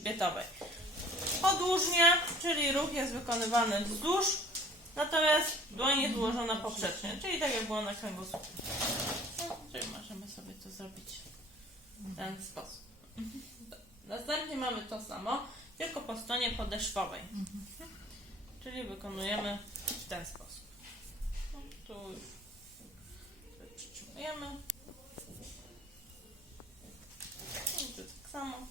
grzbietowej. Podłużnie, czyli ruch jest wykonywany wzdłuż, natomiast dłoń jest ułożona poprzecznie, czyli tak jak było na kręgosłupie. No, czyli możemy sobie to zrobić w ten sposób. Następnie mamy to samo, tylko po stronie podeszwowej. Czyli wykonujemy w ten sposób. No, tu przytrzymujemy. I tu tak samo.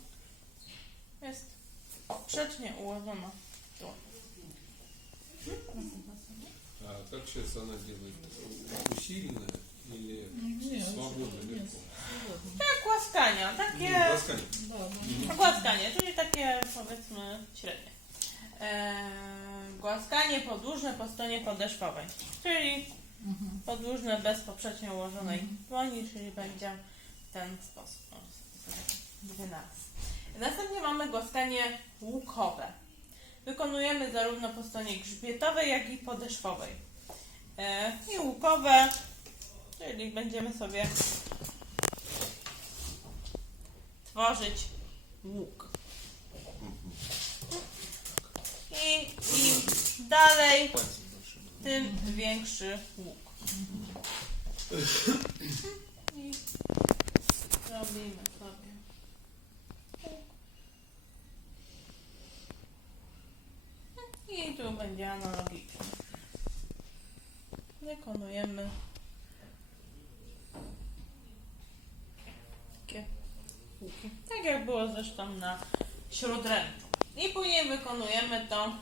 Jest grzecznie ułożona. Tu. A tak się cena dzieje? Usilne или swobodne? Tak, łaskania. Takie... Łaskanie. Tak, łaskanie, czyli takie powiedzmy średnie. E, głaskanie podłużne po stronie podeszwowej, czyli podłużne bez poprzecznie ułożonej dłoni, czyli będzie w ten sposób. 12. Następnie mamy gostenie łukowe. Wykonujemy zarówno po stronie grzbietowej, jak i podeszwowej. E, I łukowe, czyli będziemy sobie tworzyć łuk. I im dalej, tym większy łuk. I robimy sobie. Będzie analogicznie. Wykonujemy takie łuki. Tak jak było zresztą na śródręczu. I później wykonujemy to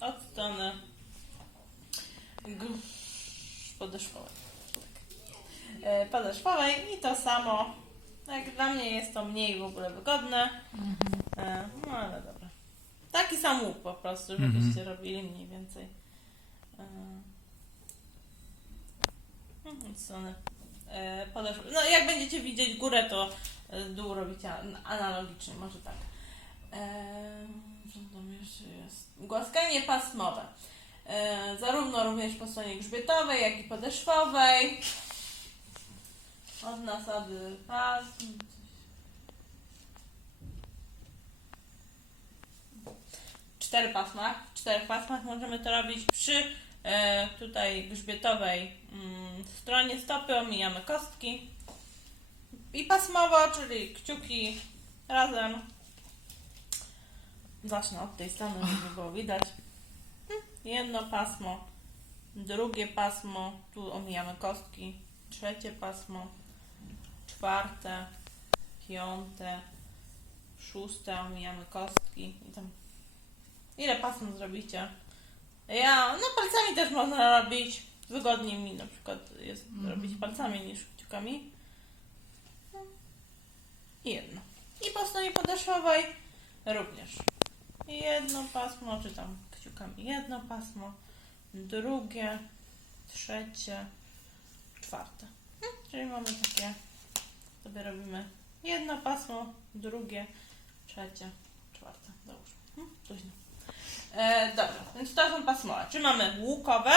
od strony podeszwowej. E, Podeszwowej i to samo. Jak dla mnie jest to mniej w ogóle wygodne. E, No ale dobra. Taki sam łuk po prostu, żebyście robili mniej więcej. E, mhm, strony e. No jak będziecie widzieć górę, to e, dół robicie an- analogicznie, może tak. Jeszcze jest? Głaskanie pasmowe. Zarówno również po stronie grzbietowej, jak i podeszwowej. Od nasady pasm. Cztery pasmach. W czterech pasmach możemy to robić przy e, tutaj grzbietowej mm, stronie stopy. Omijamy kostki. I pasmowo, czyli kciuki razem. Zacznę od tej strony, żeby było widać. Jedno pasmo, drugie pasmo, tu omijamy kostki, trzecie pasmo, czwarte, piąte, szóste, omijamy kostki i tam. Ile pasm zrobicie? Ja, no palcami też można robić. Wygodniej mi na przykład jest robić palcami niż kciukami. No. I jedno. I po stronie podeszwowej również. Jedno pasmo, czy tam kciukami jedno pasmo, drugie, trzecie, czwarte. Hmm, Czyli mamy takie, sobie robimy jedno pasmo, drugie, trzecie, czwarte. Załóżmy. Hmm. E, dobra, więc to są pasmowe. Czyli mamy łukowe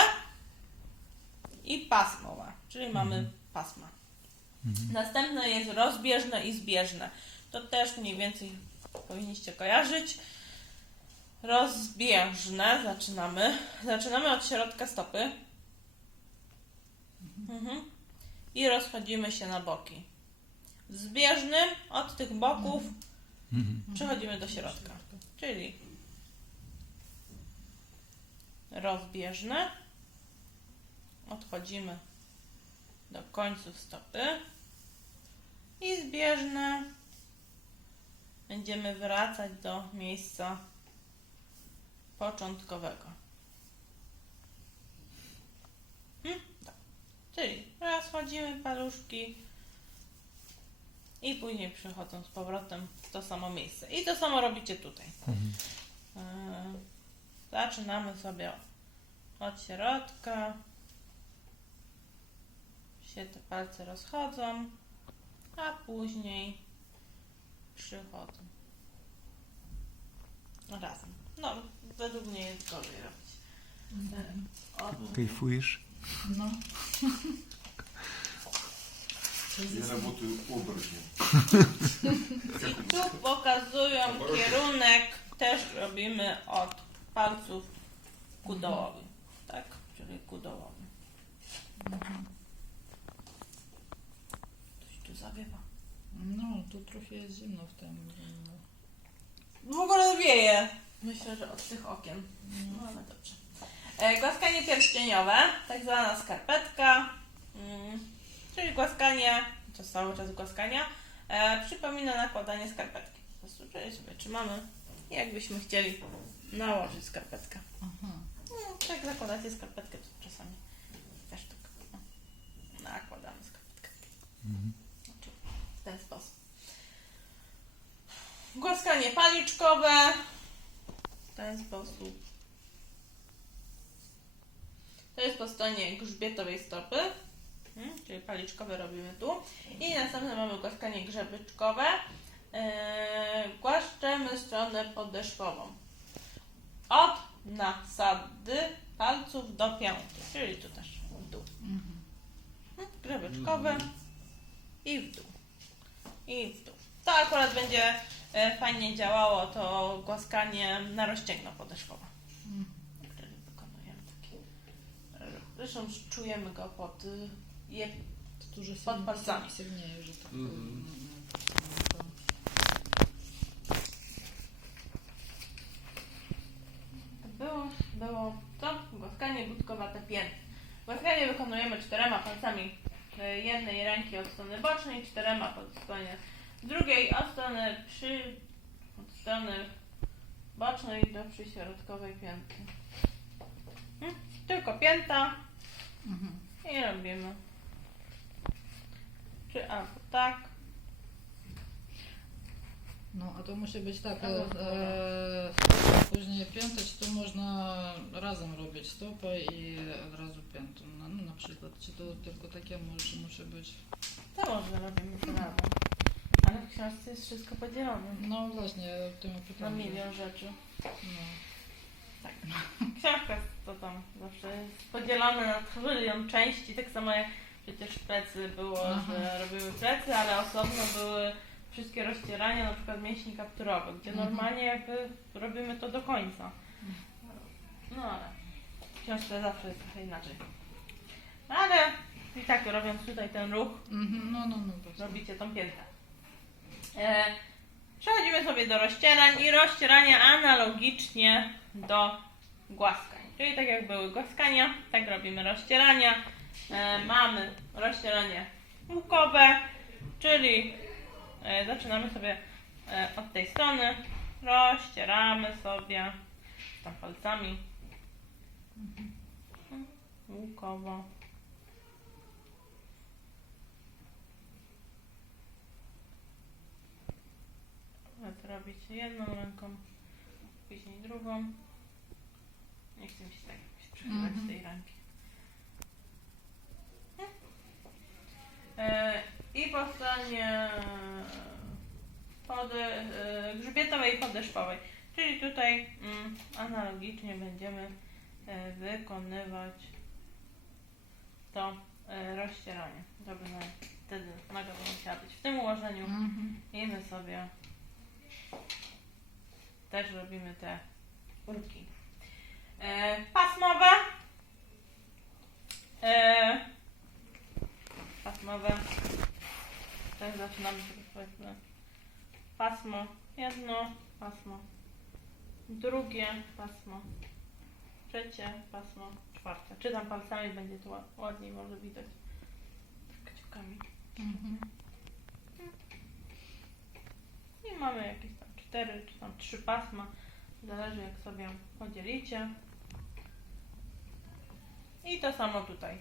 i pasmowe, czyli mamy pasma. Następne jest rozbieżne i zbieżne. To też mniej więcej powinniście kojarzyć. Rozbieżne zaczynamy. Zaczynamy od środka stopy. Mhm. I rozchodzimy się na boki. Zbieżnym od tych boków przechodzimy do środka. Czyli rozbieżne. Odchodzimy do końców stopy. I zbieżne. Będziemy wracać do miejsca początkowego. Hmm? Tak. Czyli raz chodzimy paluszki i później przychodzą z powrotem w to samo miejsce. I to samo robicie tutaj. Yy, Zaczynamy sobie od środka. Się te palce rozchodzą, a później przychodzą. Razem. No, według mnie jest gorzej robić. Yy, od- Kajfujesz? no. Я работаю оборотнем. I tu pokazują kierunek, też robimy od palców ku dołowi, tak? Czyli ku dołowi. Coś tu zawiewa. No, tu trochę jest zimno w tym. W ogóle wieje. Myślę, że od tych okien. No ale dobrze. E, głaskanie pierścieniowe, tak zwana skarpetka, mm, czyli głaskanie, to cały czas głaskania, e, przypomina nakładanie skarpetki. Po prostu, sobie trzymamy i jakbyśmy chcieli nałożyć skarpetkę. Aha. No, jak zakładacie skarpetkę, to czasami też tak no, nakładamy skarpetkę. Znaczy, w ten sposób. Głaskanie paliczkowe. W ten sposób. To jest po stronie grzbietowej stopy. Mm, Czyli paliczkowe robimy tu. I następne mamy głaskanie grzebyczkowe. Yy, głaszczemy stronę podeszwową. Od nasady palców do piąty, czyli tu też w dół. Mhm. Mm, Grzebyczkowe i w dół. I w dół. To akurat będzie e, fajnie działało to głaskanie na rozcięgno podeszwowe. Mhm. Czyli wykonujemy taki. Zresztą czujemy go pod y, je, Pod palcami. silniej, że tak Mhm. powiem. No, to- To było, było to głaskanie budkowate pięty. Głaskanie wykonujemy czterema palcami e, jednej ręki od strony bocznej, czterema od strony drugiej, od strony przy, od strony bocznej do przyśrodkowej pięty. Hmm? Tylko pięta Mhm. i robimy. Czy albo tak, No, a to musi być tak, e, później piętę, czy to można razem robić stopę i od razu piętą, no, no na przykład, czy to tylko takie może, musi być, to może robimy to razem. Ale w książce jest wszystko podzielone no właśnie, to mi na pytam. milion rzeczy. No. Książka to tam zawsze jest podzielona na trylion części, tak samo jak przecież w plecy było, Aha. że robimy plecy, ale osobno były wszystkie rozcierania, na przykład mięśni kapturowych, gdzie Mhm. normalnie jakby robimy to do końca. No ale w książce zawsze jest trochę inaczej. No ale i tak robiąc tutaj ten ruch, Mhm, no, no, no, robicie tą piętę. E, przechodzimy sobie do rozcierań i rozcierania analogicznie do głaskań. Czyli tak jak były głaskania, tak robimy rozcierania. E, mamy rozcieranie łukowe, czyli zaczynamy sobie e, od tej strony, rozcieramy sobie tam palcami łukowo. robić jedną ręką, później drugą. Nie chcę mi się tak jakoś przechyłać Mhm. tej ręki. E, I po stronie pody, e, grzbietowej i podeszwowej. Czyli tutaj mm, analogicznie będziemy e, wykonywać to e, rozcieranie. Żeby na, wtedy noga by musiała być w tym ułożeniu. Mhm. I my sobie też robimy te urki. E, pasmowe. E, pasmowe. Też zaczynamy sobie powiedzmy pasmo jedno, pasmo drugie, pasmo trzecie, pasmo czwarte. Czytam palcami, będzie to ła- ładniej może widać. Tak kciukami. Mhm. I mamy jakieś tam cztery czy tam trzy pasma. Zależy jak sobie podzielicie. I to samo tutaj.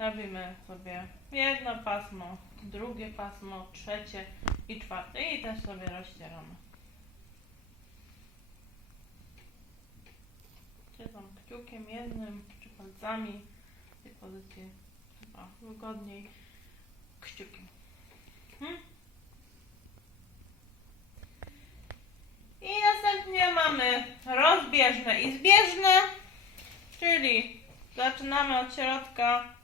Robimy sobie jedno pasmo, drugie pasmo, trzecie i czwarte. I też sobie rozcieramy. Czy kciukiem jednym, czy palcami. W tej pozycji chyba wygodniej kciukiem. Hmm? I następnie mamy rozbieżne i zbieżne, czyli zaczynamy od środka.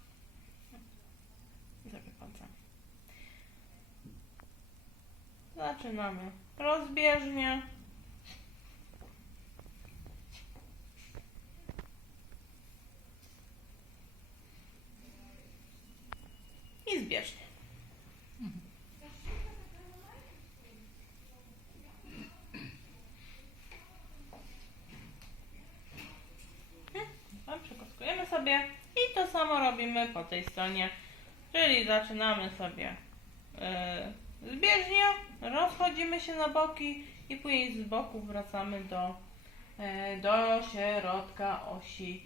Zaczynamy rozbieżnie. I zbieżnie. A Przekoskujemy sobie i to samo robimy po tej stronie. Czyli zaczynamy sobie yy, zbieżnie, rozchodzimy się na boki i później z boku wracamy do, yy, do środka osi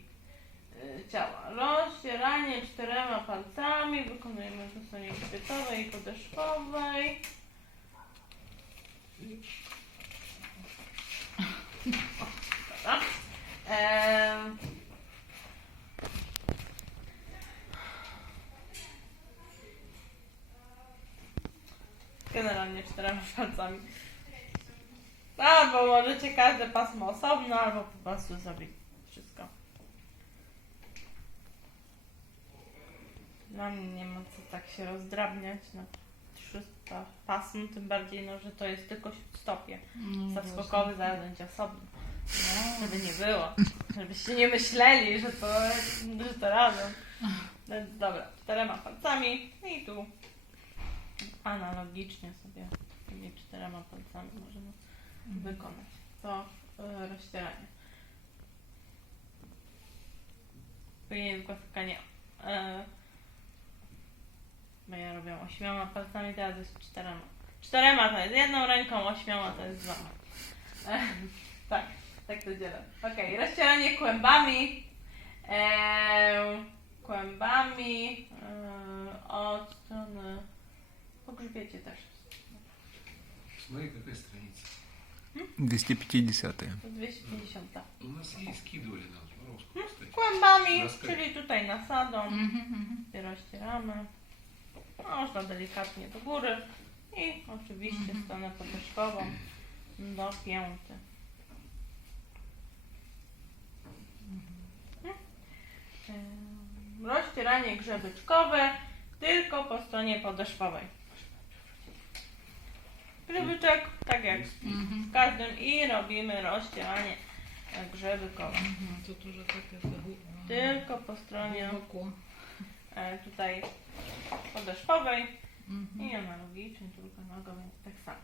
yy, ciała. Rozcieranie czterema palcami wykonujemy w stronie grzbietowej i podeszwowej. Em, Generalnie czterema palcami. Albo możecie każde pasmo osobno, albo po prostu zrobić wszystko. Dla mnie nie ma co tak się rozdrabniać na 300 pasm, tym bardziej, no, że to jest tylko stopie. Ну, Zaskokowy zaraz będzie osobno. No, Żeby nie było. Żebyście nie myśleli, że to, że to razem. No, Dobra, czterema palcami i tu analogicznie sobie tymi czterema palcami możemy wykonać to e, rozcieranie. Później skakanie. E, bo ja robię ośmioma palcami, teraz jest czterema. Czterema to jest jedną ręką, ośmioma to jest dwoma. E, tak, tak to dzielę. Okej, rozcieranie kłębami. E, kłębami e, od strony po grzbiecie też. Смотри, какая страница. 250. To 250. У нас ей скидывали нам Воровскую, кстати. Kłębami, Naska- czyli tutaj nasadą. Мгм, мгм. I rozcieramy. Można delikatnie do góry. I oczywiście Mhm. stronę podeszwową do pięty. Ym, Rozcieranie grzebyczkowe tylko po stronie podeszwowej. Grzybyczek, tak, tak jak w każdym i robimy rozcieranie grzebykowe. To dużo takie Tylko po stronie e, tutaj podeszwowej mhm. i analogicznie tylko nogą, więc tak samo.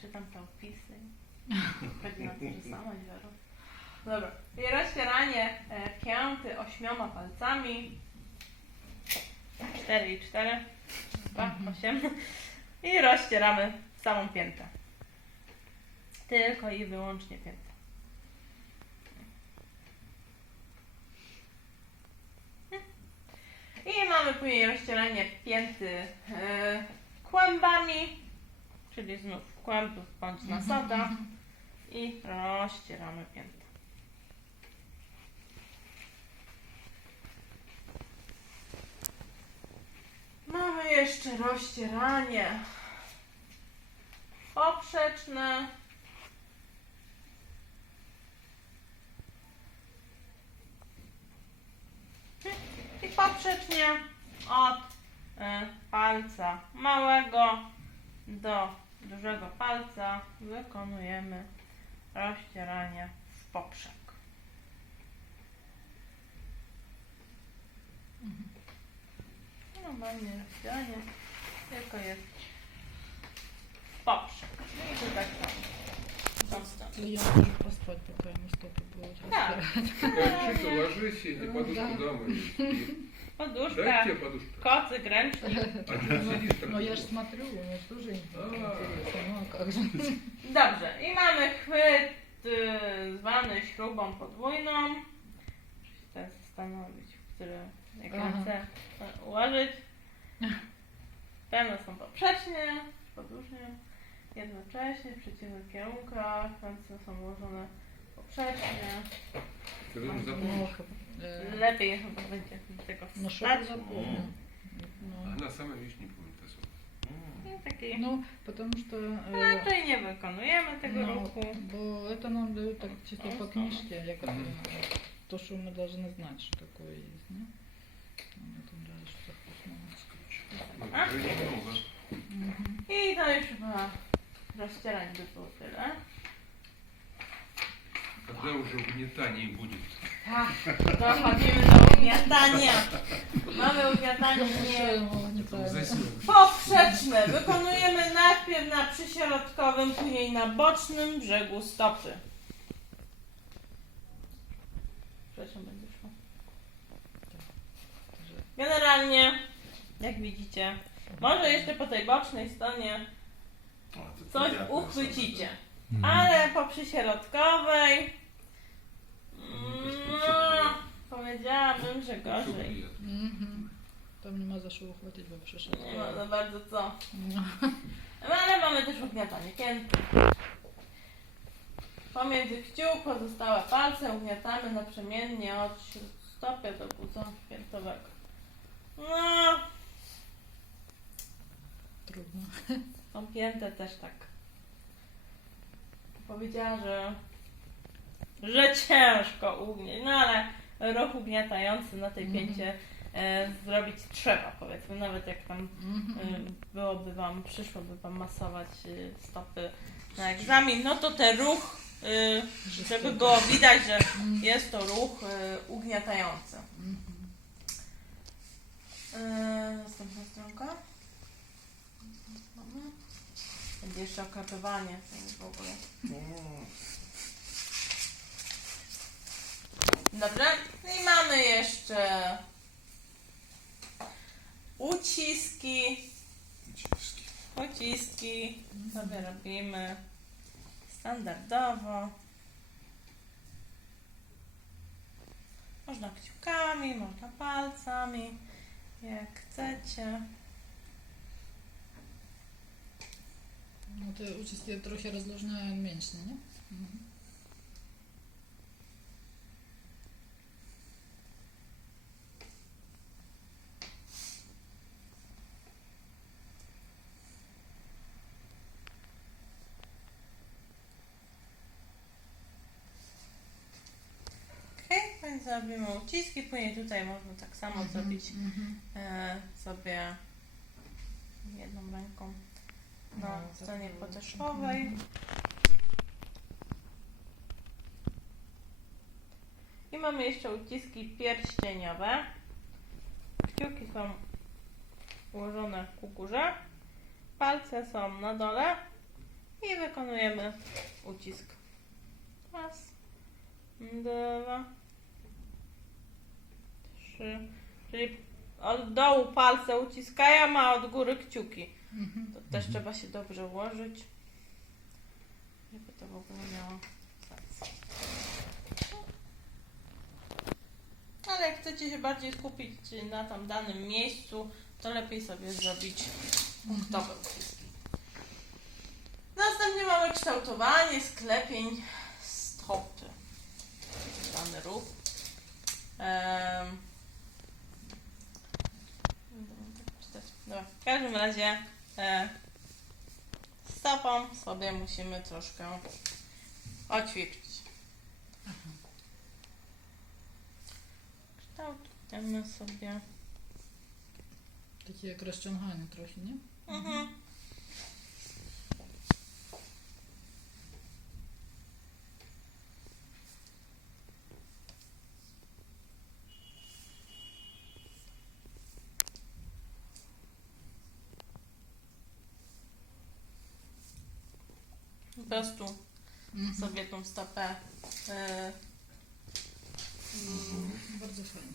Czytam tam wpisy. Pewnie tak na to, że sama. Dobra, i rozcieranie e, pięty ośmioma palcami. Cztery i cztery. Dwa, Mhm. osiem. I rozcieramy samą piętę. Tylko i wyłącznie piętę. I mamy później rozcieranie pięty e, kłębami, czyli znów kłębów bądź nasada Mhm. i rozcieramy piętę. Mamy jeszcze rozcieranie poprzeczne. I poprzecznie od e, palca małego do dużego palca wykonujemy rozcieranie w poprzek. Нормальне росіяни. Яка є папша. Ну и і так там? Ну, я можу поспать, пока они стопы будут да. разбирать. Ложись, сиди, ну подушку дамы. Подушка. Дай тебе подушку. Кац, игральщик. А что ты сидишь я же смотрю, у меня тоже интересно. А. Ну а как же? Dobrze. I mamy chwyt zwany śrubą podwójną. Chcę zastanowić, który ręce e, ułożyć. Pewne są poprzecznie, podłużnie, jednocześnie, w przeciwnych kierunkach. Ręce są ułożone poprzecznie. Ты должен Ну, запомнить. э, Lepiej chyba będzie do tego Ну что wstać. ты запомнил? Ну, Она сама вещь не помнит особо. I taki Ну, потому что... э, raczej nie wykonujemy tego no, ruchu. Bo это нам дают так чисто по книжке, як это то, что мы должны знать, что такое есть, не? Mhm. I to już chyba rozcieranie by było tyle. Tadeusz ugnietanie budzik. Tak, dochodzimy do ugniatania. Mamy ugniatanie nie. Poprzeczne. Wykonujemy najpierw na przysierotkowym, później na bocznym brzegu stopy. Generalnie, jak widzicie, może jeszcze po tej bocznej stronie coś uchwycicie, mhm. ale po przyśrodkowej no, powiedziałabym, że gorzej. Mhm. To mnie ma za szybu chwycić, bo przyszedł. Nie ma za bardzo co. No. No, ale mamy też ugniatanie pięty. Pomiędzy kciuk pozostałe palce ugniatamy naprzemiennie od stopy do buza piętowego. No, Trudno. tą piętę też tak. Powiedziała, że, że ciężko ugnieć, no ale ruch ugniatający na tej Mhm. pięcie e, zrobić trzeba, powiedzmy, nawet jak tam mhm. e, byłoby Wam, przyszłoby Wam masować e, stopy na egzamin, no to ten ruch, e, żeby było widać, że mhm. jest to ruch e, ugniatający. Mhm. E, następna stronka. Będzie jeszcze okapywanie w ogóle. Dobra, no i mamy jeszcze uciski. Uciski. Uciski sobie robimy standardowo. Można kciukami, można palcami. Jak chcecie. Ну, te uciski trochę rozluźniają mięśnie, nie? Mhm. Zrobimy uciski, później tutaj można tak samo zrobić Mhm. e, sobie jedną ręką na No, stronie podeszwowej. Mhm. I mamy jeszcze uciski pierścieniowe. Kciuki są ułożone ku górze. Palce są na dole. I wykonujemy ucisk. Raz, dwa, Czyli od dołu palce uciskają, a od góry kciuki. Mhm. To też trzeba się dobrze ułożyć, żeby to w ogóle miało sens. Ale jak chcecie się bardziej skupić na tam danym miejscu, to lepiej sobie zrobić punktowe uciski. Następnie mamy kształtowanie sklepień stopy. Dany ruch będę tak czytać. Dobra. W każdym razie e, stopą sobie musimy troszkę oćwiczyć. Kształtujemy sobie. Takie jak rozciąganie trochę, nie? Mhm. prostu mhm. sobie tą stopę. Yy, mhm. Bardzo fajnie.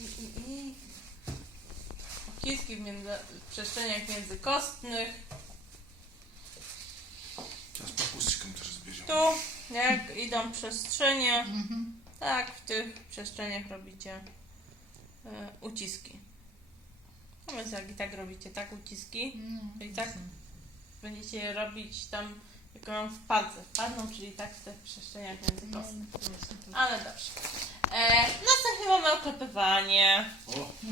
I, i, i. Uciski w, między, w przestrzeniach międzykostnych. Teraz papuszczykom też zbierzemy. Tu, jak idą przestrzenie, mhm. tak w tych przestrzeniach robicie y, uciski. No więc jak i tak robicie tak uciski, to i tak będziecie je robić tam, jak mam w palce wpadną, czyli tak w tych przestrzeniach językowskich. Ale dobrze. E, no następnie mamy oklepywanie.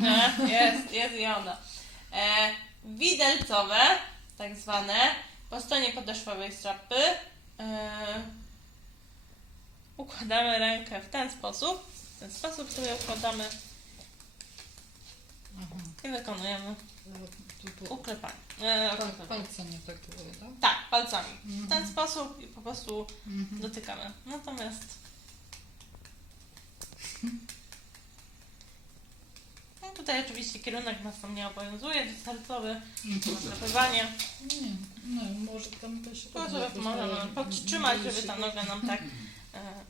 E, jest, jest i ono. E, widelcowe, tak zwane, po stronie podeszwowej strapy. E, układamy rękę w ten sposób. W ten sposób sobie układamy. Mhm. I wykonujemy uklepanie. E, palcami tak tak? Palcami. W mhm. ten sposób i po prostu mhm. dotykamy. Natomiast. No tutaj oczywiście kierunek nas tam nie obowiązuje, wystartowy, mhm. naklepywanie. Nie, no, może tam też... Po robię prostu możemy podtrzymać, żeby ta noga nam tak e,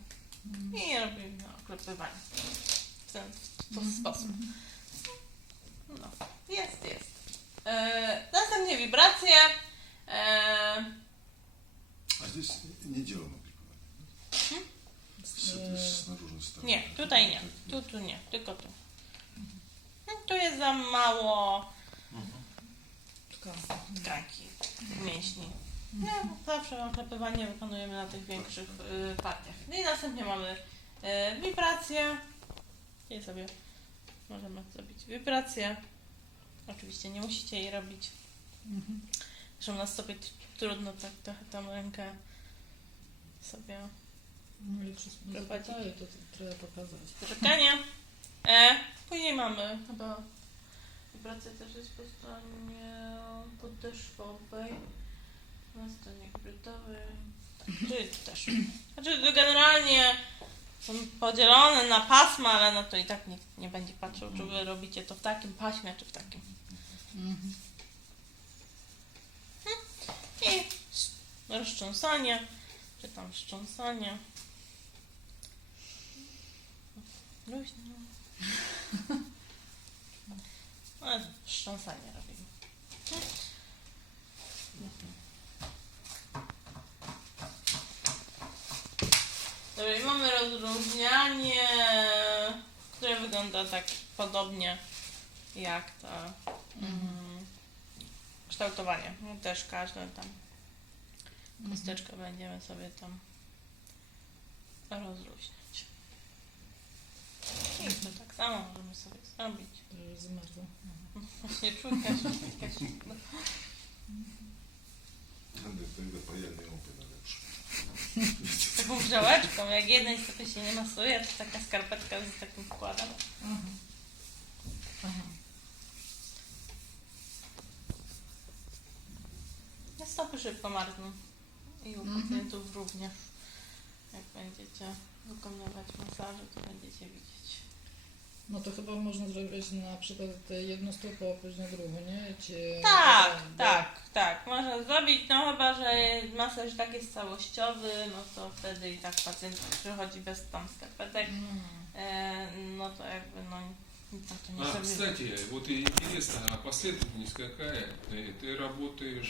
i robimy oklepywanie w ten, w ten sposób. E, następnie wibracje. E, A to jest, nie działa mobilkowanie. Hmm? To jest na. Nie, tutaj nie. Tu, tu nie, tylko tu. Hmm, tu jest za mało tkanki, mięśni. No, zawsze naklepywanie wykonujemy na tych większych y, partiach. No i następnie mamy y. I sobie możemy zrobić wibracje. Oczywiście nie musicie jej robić. Mhm. Zresztą na stopie trudno tak trochę tam rękę sobie no i no to trzeba pokazać. Czekanie. E, później mamy chyba wibracja też jest po stronie podeszwowej, na stronie hybrydowej. Tak, czyli też. Znaczy generalnie są podzielone na pasma, ale no to i tak nikt nie będzie patrzył, czy wy robicie to w takim paśmie, czy w takim. Hmm. I rozcząsanie, czy tam szcząsanie. Luźno. No, szcząsanie robimy. Mhm. Dobra, i mamy rozróżnianie, które wygląda tak podobnie jak to mhm. Mhm. kształtowanie. No też każdą tam kosteczkę będziemy sobie tam rozluźniać. I to tak samo możemy sobie zrobić. Już zmarzło. Nie czuję się jakaś... Będę tego pojemnie opie na lepsze. taką wrzałeczką. Jak jednej stopy się nie masuje, to taka skarpetka z takim wkładem. Mhm. Mhm. Ja stopy szybko marną. I u mhm. pacjentów również. Jak będziecie wykonywać masaże, to będziecie widzieć. No to chyba można zrobić na przykład jedną stopę, a później drugą, nie? Czy... Tak, Да. tak, tak. Można zrobić, no chyba, że masaż tak jest całościowy, no to wtedy i tak pacjent przychodzi bez tam skarpetek, М. e, no to jakby no nic na to nie А, zrobimy. кстати, вот и интересно, а последовательность какая? Ты, ты работаешь